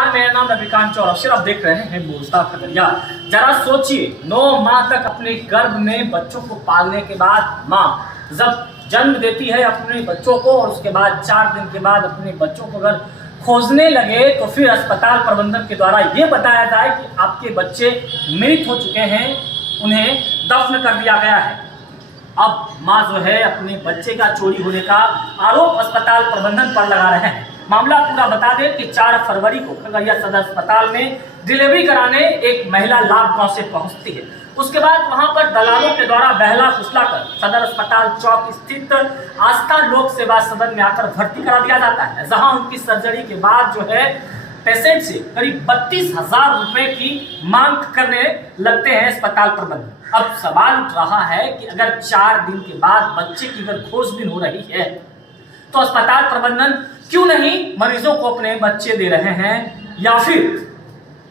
नमस्कार, मेरा नाम रविकांत चौरसिया। आप देख रहे हैं बोलता खगड़िया। जरा सोचिए, 9 माह तक अपने गर्भ में बच्चों को पालने के बाद माँ जब जन्म देती है अपने बच्चों को और उसके बाद 4 दिन के बाद अपने बच्चों को अगर खोजने लगे तो फिर अस्पताल प्रबंधन के द्वारा ये बताया जाए कि आपके बच्चे मृत हो चुके हैं, उन्हें दफन कर दिया गया है। अब माँ जो है अपने बच्चे का चोरी होने का आरोप अस्पताल प्रबंधन पर लगा रहे हैं। मामला पूरा बता दें कि 4 फरवरी को खगड़िया सदर अस्पताल में डिलीवरी कराने एक महिला लाभ गांव से पहुंचती है। उसके बाद वहां पर दलालों के द्वारा बहला फुसलाकर सदर अस्पताल चौक स्थित आस्था लोक सेवा सदन में आकर भर्ती करा दिया जाता है, जहां उनकी सर्जरी के बाद जो है पेशेंट से करीब 32,000 रुपए की मांग करने लगते हैं अस्पताल प्रबंधन। अब सवाल उठ रहा है कि अगर 4 दिन के बाद बच्चे की अगर खोजबीन हो रही है तो अस्पताल प्रबंधन क्यों नहीं मरीजों को अपने बच्चे दे रहे हैं, या फिर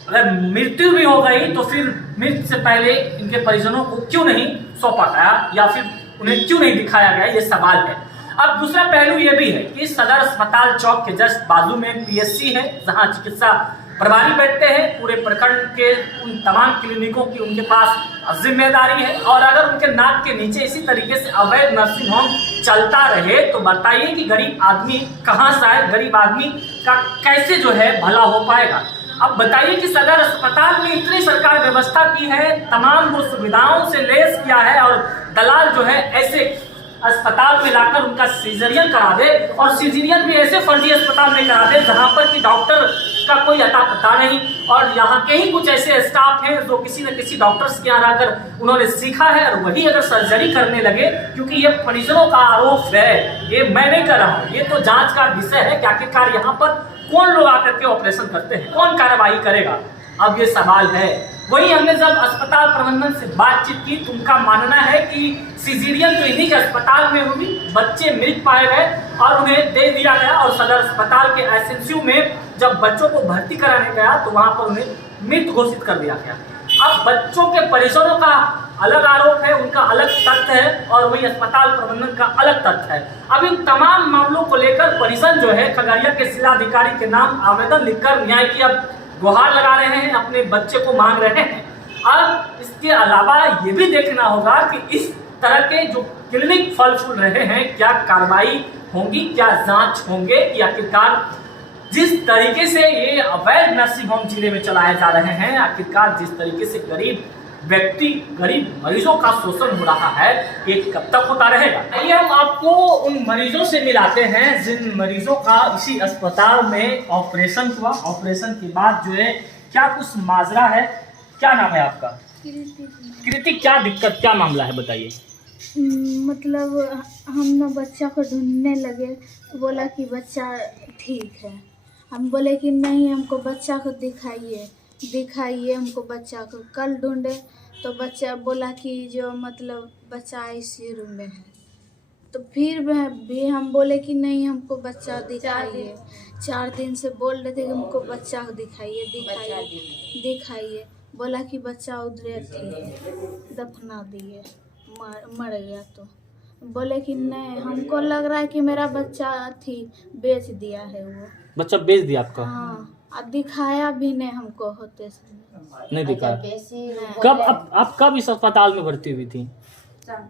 अगर मृत्यु भी हो गई तो फिर मृत्यु से पहले इनके परिजनों को क्यों नहीं सौंपा गया या फिर उन्हें क्यों नहीं दिखाया गया, ये सवाल है। अब दूसरा पहलू ये भी है कि सदर अस्पताल चौक के जस्ट बाजू में पीएचसी है, जहां चिकित्सा प्रभारी बैठते हैं। पूरे प्रखंड के उन तमाम क्लिनिकों की उनके पास जिम्मेदारी है, और अगर उनके नाक के नीचे इसी तरीके से अवैध नर्सिंग होम चलता रहे तो बताइए कि गरीब आदमी कहाँ से आए, गरीब आदमी का कैसे जो है भला हो पाएगा। अब बताइए कि सदर अस्पताल में इतनी सरकार व्यवस्था की है, तमाम वो सुविधाओं से लेस किया है, और दलाल जो है ऐसे अस्पताल में लाकर उनका सीजरियन करा दे, और सीजरियन भी ऐसे फर्जी अस्पताल में करा दे जहां पर कि डॉक्टर का कोई अता पता नहीं, और यहाँ के ही कुछ ऐसे स्टाफ हैं जो किसी न किसी डॉक्टर्स के यहाँ आकर उन्होंने सीखा है, और वही अगर सर्जरी करने लगे, क्योंकि ये परिजनों का आरोप है, ये मैं नहीं कर रहा हूँ, ये तो जांच का विषय है कि आखिरकार यहाँ पर कौन लोग आकर के ऑपरेशन करते हैं, कौन कार्रवाई करेगा, अब ये सवाल है। वही हमने जब अस्पताल प्रबंधन से बातचीत की तो उनका मानना है कि सीजरियन तो इन्हीं के अस्पताल में हुई, बच्चे मृत पाए गए और उन्हें दे दिया गया, और सदर अस्पताल के आईसीयू में जब बच्चों को भर्ती कराने गया तो वहां पर उन्हें मृत घोषित कर दिया गया। अब बच्चों के परिजनों का अलग आरोप है, उनका अलग तथ्य है, और वही अस्पताल प्रबंधन का अलग तथ्य है। अब इन तमाम मामलों को लेकर परिजन जो है खगड़िया के जिलाधिकारी के नाम आवेदन लिखकर न्याय की अब गुहार लगा रहे हैं, अपने बच्चे को मांग रहे हैं। अब इसके अलावा ये भी देखना होगा कि इस तरह के जो क्लिनिक फल फूल रहे हैं, क्या कार्रवाई होंगी, क्या जांच होंगे कि आखिरकार जिस तरीके से ये अवैध नर्सिंग होम जिले में चलाए जा रहे हैं, आखिरकार जिस तरीके से गरीब व्यक्ति, गरीब मरीजों का शोषण हो रहा है, ये कब तक होता रहेगा। आइए हम आपको उन मरीजों से मिलाते हैं जिन मरीजों का इसी अस्पताल में ऑपरेशन हुआ। ऑपरेशन के बाद जो है क्या कुछ माजरा है। क्या नाम है आपका? कृति। क्या दिक्कत, क्या मामला है, बताइए। मतलब हम ना बच्चा को ढूंढने लगे तो बोला कि बच्चा ठीक है। हम बोले कि नहीं, हमको बच्चा को दिखाइए हमको बच्चा को। कल ढूंढे तो बच्चा बोला कि जो मतलब बच्चा आईसीयू रूम में है। तो फिर भी हम बोले कि नहीं, हमको बच्चा दिखाइए। 4 दिन से बोल रहे थे कि हमको बच्चा को दिखाइए। बोला कि बच्चा उधर थी, दफना दिए, मर गया। तो बोले कि नहीं, हमको लग रहा है कि मेरा बच्चा बेच दिया है। वो बच्चा बेच दिया आपका? हाँ, अब दिखाया भी नहीं हमको, होते नहीं दिखाया। कब आप कब इस अस्पताल में भर्ती हुई थी?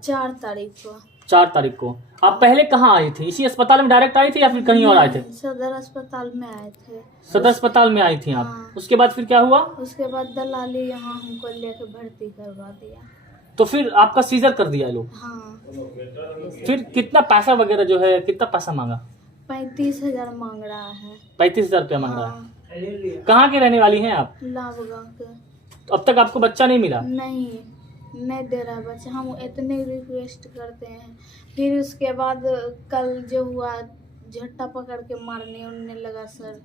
4 तारीख को। 4 तारीख को। आप पहले कहाँ आई थी? इसी अस्पताल में डायरेक्ट आई थी या फिर कहीं और आए थे? सदर अस्पताल में आए थे। सदर अस्पताल में आई थी आप? हाँ। उसके बाद फिर क्या हुआ? उसके बाद दलाली यहाँ हमको लेके भर्ती करवा दिया। तो फिर आपका सीजर कर दिया लोग? हाँ। फिर कितना पैसा वगैरह जो है, कितना पैसा मांगा? 35,000 मांग रहा है। 35,000 रुपया मांग रहा है। हाँ। कहाँ के रहने वाली हैं आप? लाभगांव के। तो अब तक आपको बच्चा नहीं मिला? नहीं दे रहा बच्चा। हम इतने रिक्वेस्ट करते हैं। फिर उसके बाद कल जो हुआ, झट्टा पकड़ के मारने उड़ने लगा सर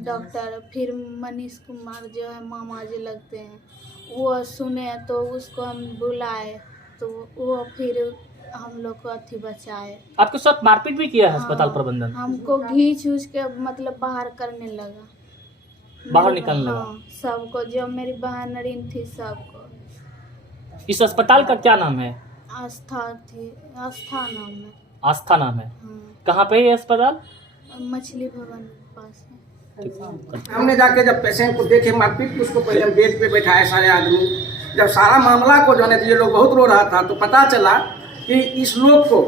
डॉक्टर। फिर मनीष कुमार जो है मामा जी लगते हैं, वो सुने तो उसको हम बुलाए तो वो फिर हम लोग को अथी बचाए। आपके साथ मारपीट भी किया है अस्पताल प्रबंधन? हमको घींच के मतलब बाहर करने लगा, बाहर निकलने लगा। हाँ, सबको, जो मेरी बहन रीन थी सबको। इस अस्पताल का क्या नाम है? आस्था नाम है। आस्था नाम है। हाँ। कहाँ पे है ये अस्पताल? मछली भवन पास है। हमने जाके जब पेशेंट को देखे मारपीट, उसको पहले हम बेड पे बैठाए सारे आदमी। जब सारा मामला को जो है ये लोग बहुत रो रहा था, तो पता चला कि इस लोग को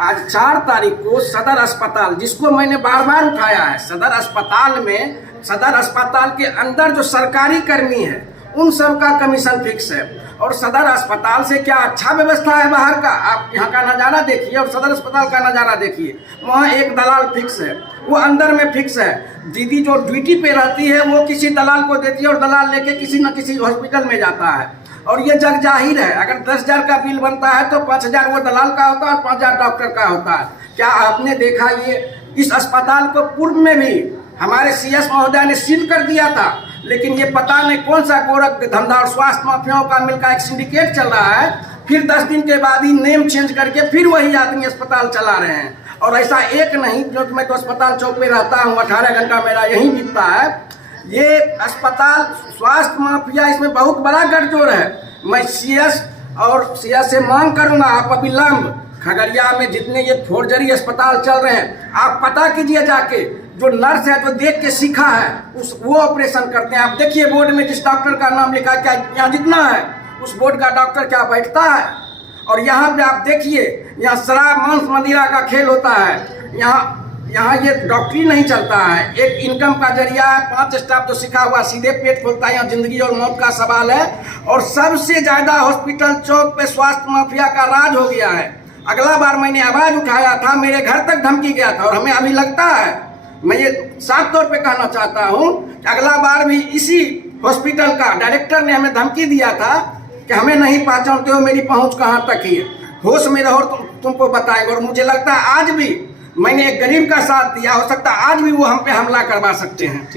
आज 4 तारीख को सदर अस्पताल, जिसको मैंने बार बार उठाया है, सदर अस्पताल में, सदर अस्पताल के अंदर जो सरकारी कर्मी है उन सब का कमीशन फिक्स है। और सदर अस्पताल से क्या अच्छा व्यवस्था है बाहर का, आप यहाँ का नज़ारा देखिए और सदर अस्पताल का नज़ारा देखिए। वहाँ एक दलाल फिक्स है, वो अंदर में फिक्स है। दीदी जो ड्यूटी पे रहती है वो किसी दलाल को देती है और दलाल लेके किसी न किसी हॉस्पिटल में जाता है। और ये जग जाहिर है, अगर 10,000 का बिल बनता है तो 5,000 वो दलाल का होता है और 5,000 डॉक्टर का होता है। क्या आपने देखा ये इस अस्पताल को पूर्व में भी हमारे CS महोदय ने सील कर दिया था, लेकिन ये पता नहीं कौन सा गोरख धंधा और स्वास्थ्य माफियाओं का मिलकर एक सिंडिकेट चल रहा है। फिर 10 दिन के बाद ही नेम चेंज करके फिर वही आदमी अस्पताल चला रहे हैं। और ऐसा एक नहीं, जो मैं तो अस्पताल चौक पे रहता हूँ, 18 घंटा मेरा यहीं बीतता है। ये अस्पताल स्वास्थ्य माफिया, इसमें बहुत बड़ा गठजोड़ है। मैं CS से मांग करूँगा, आप अविलंब खगड़िया में जितने ये फोर्जरी अस्पताल चल रहे हैं, आप पता कीजिए जाके, जो नर्स है जो देख के सीखा है वो ऑपरेशन करते हैं। आप देखिए बोर्ड में जिस डॉक्टर का नाम लिखा है, क्या यहाँ जितना है उस बोर्ड का डॉक्टर क्या बैठता है? और यहाँ पे आप देखिए, यहाँ शराब मांस मदिरा का खेल होता है। यहाँ ये डॉक्टरी नहीं चलता है, एक इनकम का जरिया है। 5 स्टाफ जो सीखा हुआ सीधे पेट खोलता है। यहाँ जिंदगी और मौत का सवाल है। और सबसे ज्यादा हॉस्पिटल चौक पे स्वास्थ्य माफिया का राज हो गया है। अगला बार मैंने आवाज उठाया था, मेरे घर तक धमकी गया था। और हमें अभी लगता है, मैं ये साफ तौर पे कहना चाहता हूँ कि अगला बार भी इसी हॉस्पिटल का डायरेक्टर ने हमें धमकी दिया था कि हमें नहीं पहचानते हो, मेरी पहुँच कहाँ तक ही है, होश में रहो, तुमको बताएंगे। और मुझे लगता है आज भी मैंने एक गरीब का साथ दिया, हो सकता है आज भी वो हम पे हमला करवा सकते हैं।